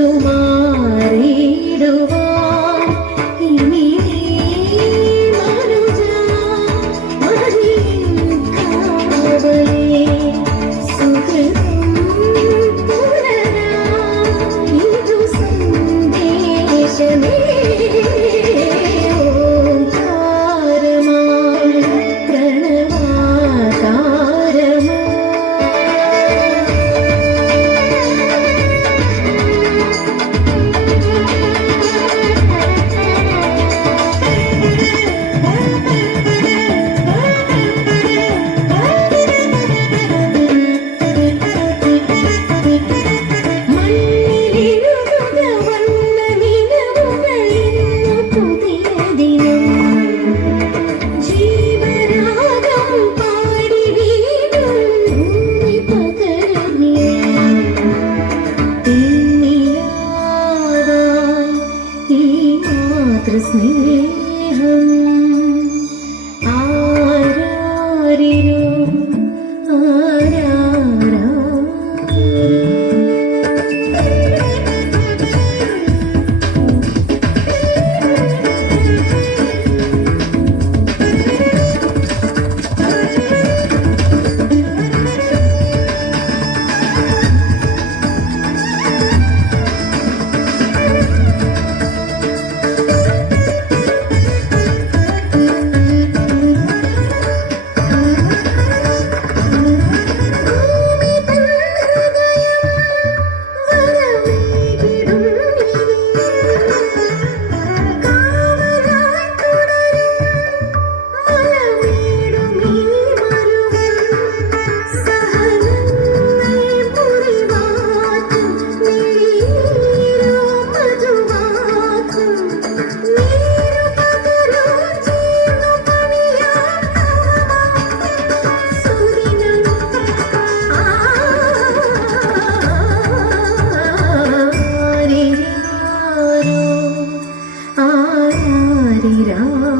to my Ram